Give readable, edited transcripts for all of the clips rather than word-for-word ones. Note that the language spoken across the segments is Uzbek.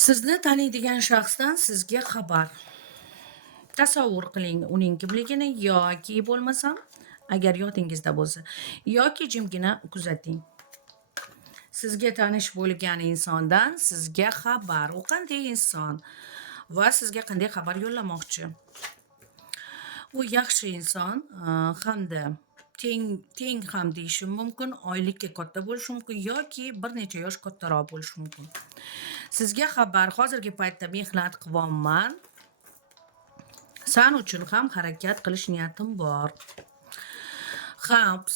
Sizni taniydigan shaxsdan sizga xabar. Tasavvur qiling uning kimligini yoki bo'lmasam, agar yodingizda bo'lsa, yoki jimgina kuzating. Sizga tanish bo'lgan insondan sizga xabar. U qanday inson va sizga qanday xabar yo'llamoqchi? U yaxshi inson, hamda teng ham deyishim mumkin, oylikka katta bo'lishi mumkin yoki bir necha yosh kattaroq bo'lishi mumkin. Sizga xabar: hozirgi paytda mehnat qilyapman. San uchun ham harakat qilish niyatim bor.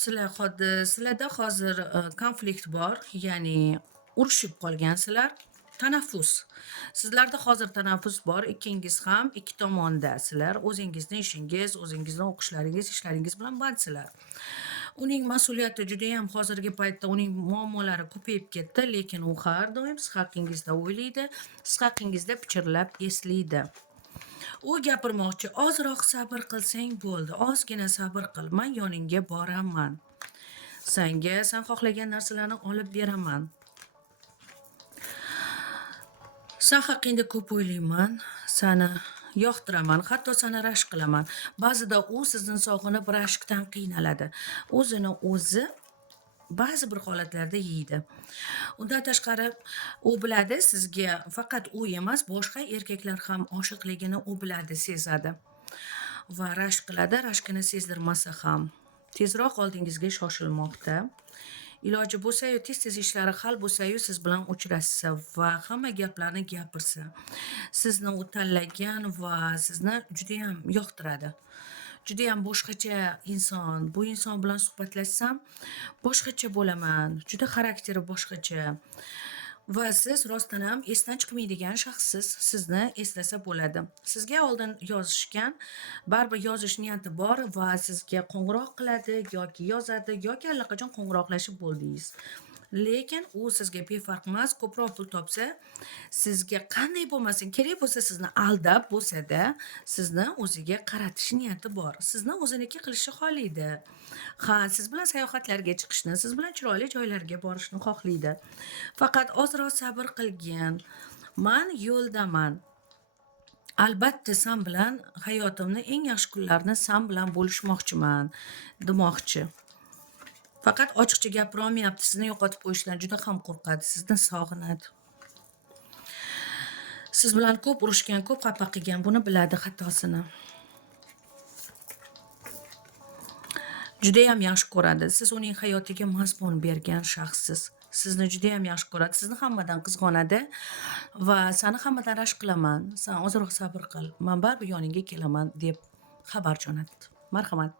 Sizlarda hozir konflikt bor, ya'ni urushib qolgansizlar. Tanaffus. Sizlarda hozir tanaffus bor, ikkingiz ham ikki tomondasizlar. O'zingizning ishingiz, o'zingizning o'qishlaringiz, ishlaringiz bilan bandsizlar. Uning mas'uliyati juda ham hozirgi paytda uning muammolari ko'payib ketdi, lekin u har doim siz haqingizda o'ylaydi, siz haqingizda pichirlab eslaydi. U gapirmoqchi: ozroq sabr qilsang bo'ldi, ozgina sabr qil, men yoningga boraman. Sen xohlagan narsalarni olib beraman. Sen haqingda ko'p o'ylayman, seni yoqtiraman, hatto seni rashk qilaman. Ba'zida u sizni sog'inib rashkdan qiynaladi. O'zini o'zi ba'zi bir holatlarda yeydi. Undan tashqari u biladi, sizga faqat u emas, boshqa erkaklar ham oshiqligini u biladi, sezadi va rashk qiladi. Rashkini sezdirmasa ham tezroq oldingizga shoshilmoqda. Iloji bo'lsa-yu tez-tez ishlari hal bo'lsa-yu siz bilan uchrashsa va hamma gaplarni gapirsa. Sizni u tanlagan va sizni juda ham yoqtiradi. Juda ham boshqacha inson. Bu inson bilan suhbatlashsam boshqacha bo'laman. Juda xarakteri boshqacha. Va siz rostdan ham esdan chiqmaydigan shaxssiz. Sizni eslasa bo'ladi. Sizga oldin yozishgan, baribir yozish niyati bor va sizga qo'ng'iroq qiladi yoki yozadi yoki allaqachon qo'ng'iroqlashib bo'ldingiz. Lekin u sizga befarq emas, ko'proq pul topsa, sizga qanday bo'lmasin, kerak bo'lsa sizni aldab bo'lsa-da, sizni o'ziga qaratish niyati bor. Sizni o'ziniki qilishni xohlaydi. Siz bilan sayohatlarga chiqishni, siz bilan chiroyli joylarga borishni xohlaydi. Faqat ozroq sabr qilgin. Men yo'ldaman. Albatta sen bilan hayotimni eng yaxshi kunlarni sen bilan bo'lishmoqchiman, demoqchi. Faqat ochiqcha gapira olmayapti. Sizni yo'qotib qo'yishdan juda ham qo'rqadi. Sizni sog'inadi. Siz bilan ko'p urushgan, ko'p xafa qilgan, buni biladi xatosini. Juda ham yaxshi ko'radi. Siz uning hayotiga mazmun bergan shaxssiz. Sizni juda ham yaxshi ko'radi. Sizni hammadan qizg'onadi va seni hammadan rashk qilaman. Sen ozroq sabr qil. Men baribir yoningga kelaman deb xabar jo'natdi. Marhamat.